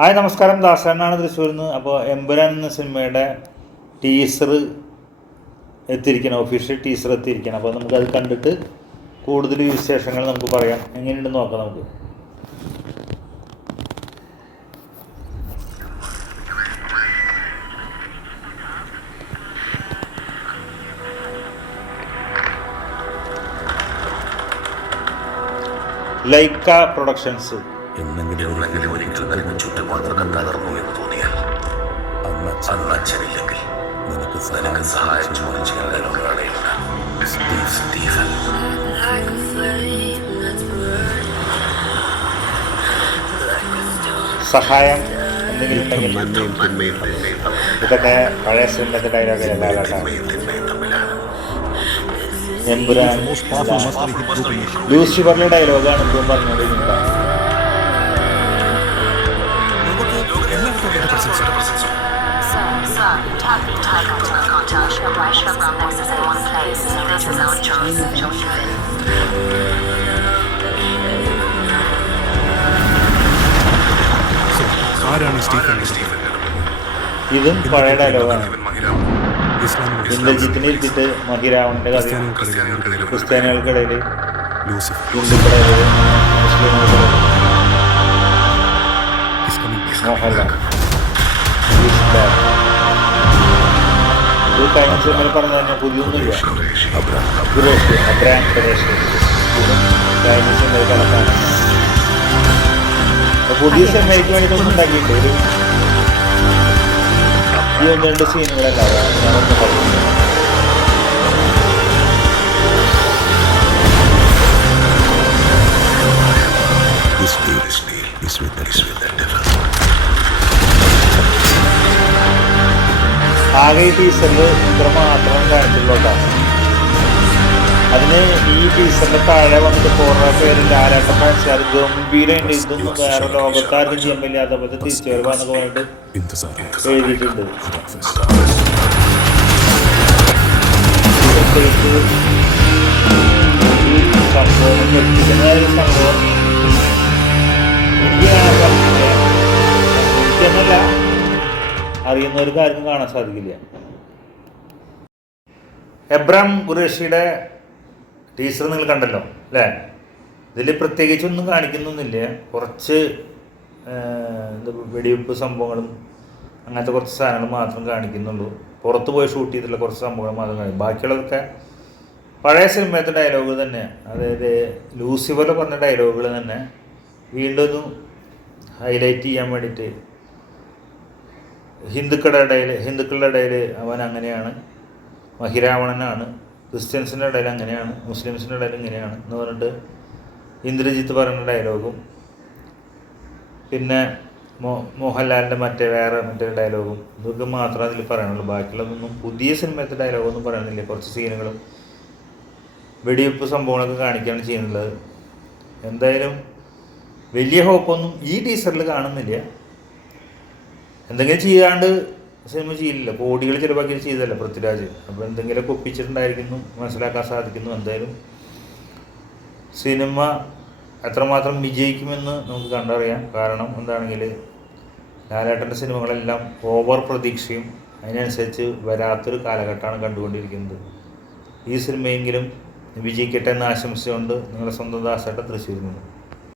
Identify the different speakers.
Speaker 1: Hi നമസ്കാരം. ദാസനാണ് തൃശ്ശൂരിൽ നിന്ന്. അപ്പോൾ എമ്പുരാൻ എന്ന സിനിമയുടെ ടീസർ എത്തിയിരിക്കണം ഒഫീഷ്യൽ ടീസർ എത്തിയിരിക്കണം. അപ്പോൾ നമുക്കത് കണ്ടിട്ട് കൂടുതൽ വിശേഷങ്ങൾ നമുക്ക് പറയാം. എങ്ങനെയുണ്ടെന്ന് നോക്കാം നമുക്ക്. Lyca productions.
Speaker 2: എന്നെങ്കിലും
Speaker 3: ഒരിക്കൽ തകർന്നു എന്ന് തോന്നിയാൽ
Speaker 2: അന്ന്
Speaker 3: അച്ഛനില്ലെങ്കിൽ
Speaker 2: നിനക്ക്
Speaker 3: നിനക്ക് സഹായം ചെയ്യാൻ ഒരാളെയില്ല സ്റ്റീവ് സ്റ്റീഫൻ.
Speaker 1: ഇതൊക്കെ പഴയ സിനിമത്തെ ഡയലോഗ് എമ്പുരാൻ ലൂസിഫറിന്റെ ഡയലോഗാണ് ഇപ്പം പറഞ്ഞുകൊണ്ടിരിക്കുന്നത്.
Speaker 4: Contact contact Shopify Shopify is in one place. This is our choice.
Speaker 5: ആരാണ് സ്റ്റീഫൻ
Speaker 1: ഇതും പഴയ ഡയലോഗാണ് ഇന്ദ്രജിത്തിനെ ഇരുത്തിട്ട് മഹിരാവണിന്റെ കഥ
Speaker 5: ക്രിസ്ത്യാനികൾക്കിടയിൽ
Speaker 1: ഹിന്ദുക്കളിടയിൽ. മോഹൻലാൽ ഇത് കഴിഞ്ഞ സിനിമയിൽ പറഞ്ഞ തന്നെ പുതിയൊന്നുമില്ല ഖുറേഷ് അബ്രാം ഇതും കഴിഞ്ഞ സിനിമയിൽ കണക്കാണ് പുതിയ സിനിമയ്ക്ക് വേണ്ടിയിട്ടൊന്നും ഉണ്ടാക്കിയിട്ടുണ്ട് ഒരു ഈ ഒന്ന് രണ്ട് സീനുകളല്ല. ഞാനൊന്ന് പറയുന്നത്
Speaker 2: This deal is with the devil.
Speaker 1: ആകെ ഈ ടീസറിൽ ഇത്രമാത്രം കാണിച്ചുള്ളതാണ് അതിന് ഈ ടീസറിന്റെ താഴെ വന്നിട്ട് കുറേ പേരിന്റെ ലാലാട്ട ഫാൻസുകാർ ഗംഭീരമായിട്ട് ഇതും വേറെ ലോകത്താർക്കും ചെയ്യാൻ പറ്റില്ലാത്ത തിരിച്ചു വരുവാന്നൊക്കെ പറഞ്ഞിട്ട് എഴുതിയിട്ടുണ്ട്. സംഭവം ഞെട്ടിക്കുന്ന സംഭവം. അറിയുന്നവർക്ക് ആർക്കും കാണാൻ സാധിക്കില്ല. എബ്രാം ഖുറേഷിയുടെ ടീച്ചർ നിങ്ങൾ കണ്ടല്ലോ അല്ലേ? ഇതിൽ പ്രത്യേകിച്ചൊന്നും കാണിക്കുന്നൊന്നുമില്ല കുറച്ച് വെടിവെപ്പ് സംഭവങ്ങളും അങ്ങനത്തെ കുറച്ച് സാധനങ്ങൾ മാത്രം കാണിക്കുന്നുള്ളൂ. പുറത്ത് പോയി ഷൂട്ട് ചെയ്തിട്ടുള്ള കുറച്ച് സംഭവങ്ങൾ മാത്രം കാണിക്കും. ബാക്കിയുള്ളതൊക്കെ പഴയ സിനിമയത്തെ ഡയലോഗ് തന്നെ. അതായത് ലൂസിഫർ പറഞ്ഞ ഡയലോഗുകൾ തന്നെ. വീണ്ടും ഹൈലൈറ്റ് ചെയ്യാൻ വേണ്ടിയിട്ട് ഹിന്ദുക്കളുടെ ഇടയിൽ ഹിന്ദുക്കളുടെ ഇടയിൽ അവൻ അങ്ങനെയാണ്. മഹിരാവണനാണ്. ക്രിസ്ത്യൻസിന്റെ ഇടയിൽ അങ്ങനെയാണ്. മുസ്ലിംസിന്റെ ഇടയിൽ ഇങ്ങനെയാണ് എന്ന് പറഞ്ഞിട്ട് ഇന്ദ്രജിത്ത് പറയുന്ന ഡയലോഗും പിന്നെ മോ മോഹൻലാലിന്റെ മറ്റേ വേറെ മറ്റേ ഡയലോഗും ഇതൊക്കെ മാത്രമേ അതിൽ പറയാനുള്ളൂ. ബാക്കിയുള്ളതൊന്നും പുതിയ സിനിമയത്തെ ഡയലോഗൊന്നും പറയുന്നില്ല കുറച്ച് സീനുകളും വെടിവെപ്പ് സംഭവങ്ങളൊക്കെ കാണിക്കുകയാണ് ചെയ്യുന്നത്. എന്തായാലും വലിയ ഹോപ്പൊന്നും ഈ ടീസറിൽ കാണുന്നില്ല. എന്തെങ്കിലും ചെയ്യാണ്ട് സിനിമ ചെയ്യില്ല കോടികൾ ചിലവാക്കി ചെയ്തല്ല പൃഥ്വിരാജ്? അപ്പോൾ എന്തെങ്കിലുമൊക്കെ ഒപ്പിച്ചിട്ടുണ്ടായിരിക്കുന്നു മനസ്സിലാക്കാൻ സാധിക്കുന്നു. എന്തായാലും സിനിമ എത്രമാത്രം വിജയിക്കുമെന്ന് നമുക്ക് കണ്ടറിയാം. കാരണം എന്താണെങ്കിൽ ലാലേട്ടന്റെ സിനിമകളെല്ലാം ഓവർ പ്രതീക്ഷയും അതിനനുസരിച്ച് വരാത്തൊരു കാലഘട്ടമാണ് കണ്ടുകൊണ്ടിരിക്കുന്നത്. ഈ സിനിമയെങ്കിലും വിജയിക്കട്ടെ എന്ന് ആശംസിച്ചുകൊണ്ട് നിങ്ങളുടെ സ്വന്തം ദാസേട്ട തൃശ്ശൂരിൽ നിന്ന്.